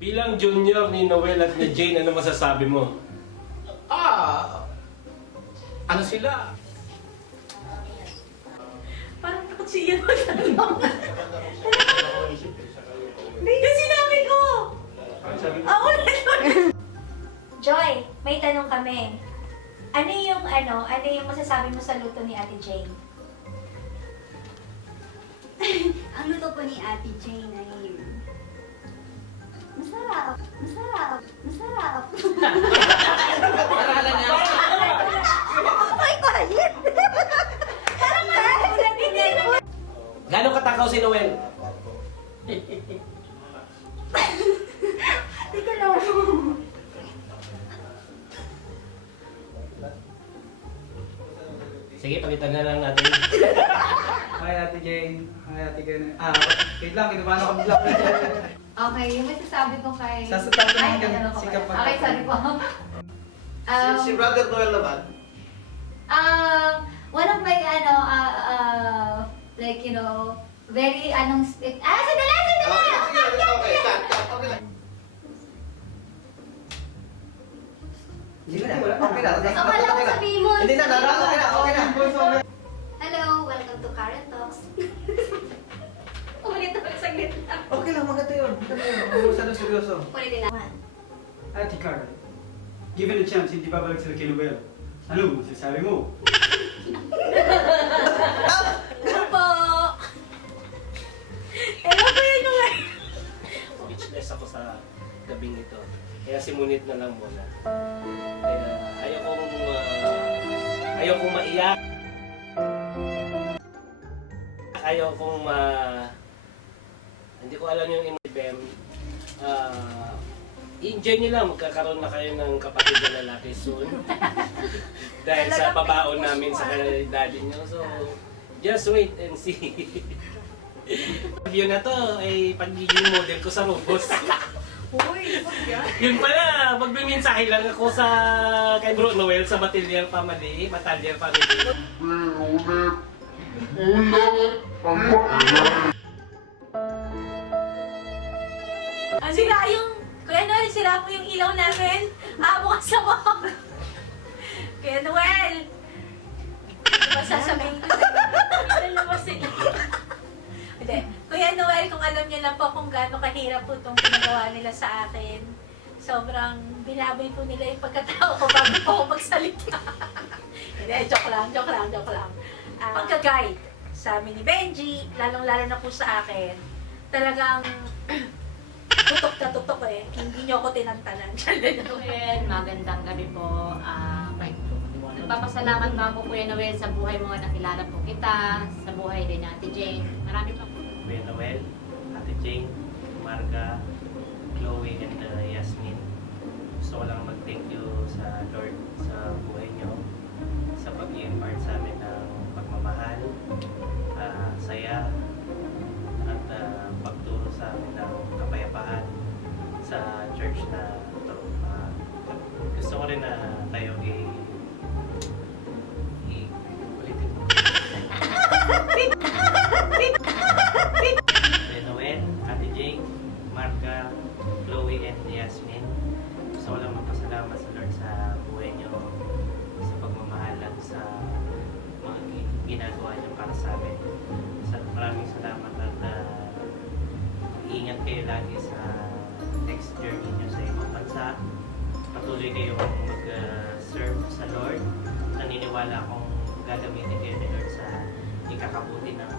Bilang junior ni Noel at ni Jane, ano masasabi mo? Ano sila? Parang takot siya magtanong. Yung sinabi ko! Ulit. Joy, may tanong kami. Ano yung masasabi mo sa luto ni Ate Jane? Ang luto po ni Ate Jane ay masarap, masarap, masarap. Paralan niya. Ay, quiet! Gano'ng katakaw si Noel? Ikaw lang. Sige, palitan na lang natin. Hi Ate Jane. Hi Ate Jane. Wait lang, kinumano ka bigla. Okay, yung masasabi ko kay... Sasatap ko Ay, naman ano ko si ba? Kapag. Okay, sorry po. Si Brother Noel naman. One of my, like, you know, very, sandali! Okay, cut. Okay lang. Sige na, okay na. Akala ko sabihin mo. Hindi na, okay na. Hello, welcome to Karen Talks. Ulit na saglit lang. Okay lang, maganda yun. Maganda yun. Seryoso. Ulitin na. Ate Carl, given a chance, hindi babalik sila kay Noel. Ano masasabi mo? Ano po? Hello po yun yung Speechless ako sa gabing ito. Kaya simunit na lang muna. Kaya ayokong maiyak. Ayokong hindi ko alam yung inibem. Enjoy nyo lang, magkakaroon na kayo ng kapatid na lalaki soon. Dahil sa pabaon namin sa daddy nyo. So, just wait and see. Review na to ay pagiging model ko sa Robos. Uy, wag yan. Yun pala, magbimensahe lang ako sa kay Bro Noel sa Batilyer Family. Sira yung... Kuya Noel, sira mo yung ilaw namin. Bukas na mo. Kuya Noel! Masasabihin ko na lumabas sila. Hindi. Kuya Noel, kung alam niyo lang po kung gaano kahirap po itong ginagawa nila sa akin. Sobrang binabay po nila yung pagkatao ko bago po ako magsalita. Hindi, joke lang. Pagka-guide sa amin ni Benji, lalong-lalo na po sa akin, talagang tutok na tutok eh. Hindi niyo ako tinantanan. Noel, magandang gabi po. Nagpapasalamat pa ako, Kuya Noel, sa buhay mo. Nakilala po kita, sa buhay din ni Ate Jane. Marami pa po. Kuya Noel, Ate Jane, Marga, Chloe, and Yasmin. Gusto ko lang mag-thank you sa Lord sa buhay niyo, sa pag-i-impart sa amin ng pagmamahal, saya, at pagturo sa amin ng kapayapaan sa church na ito. Gusto ko rin na tayo ulitin mo. Kuya Noel, Ate Jane, Marga, Chloe, and Yasmin. Gusto ko lang magpasalamat sa Lord sa buhay niyo, sa pagmamahal at sa mga ginagawa niyo para sa amin. Maraming salamat at ingat kayo lagi sa next journey niyo sa ibang bansa. Patuloy kayo mag-serve sa Lord. Naniniwala akong gagamitin kayo ni Lord sa ikakabuti ng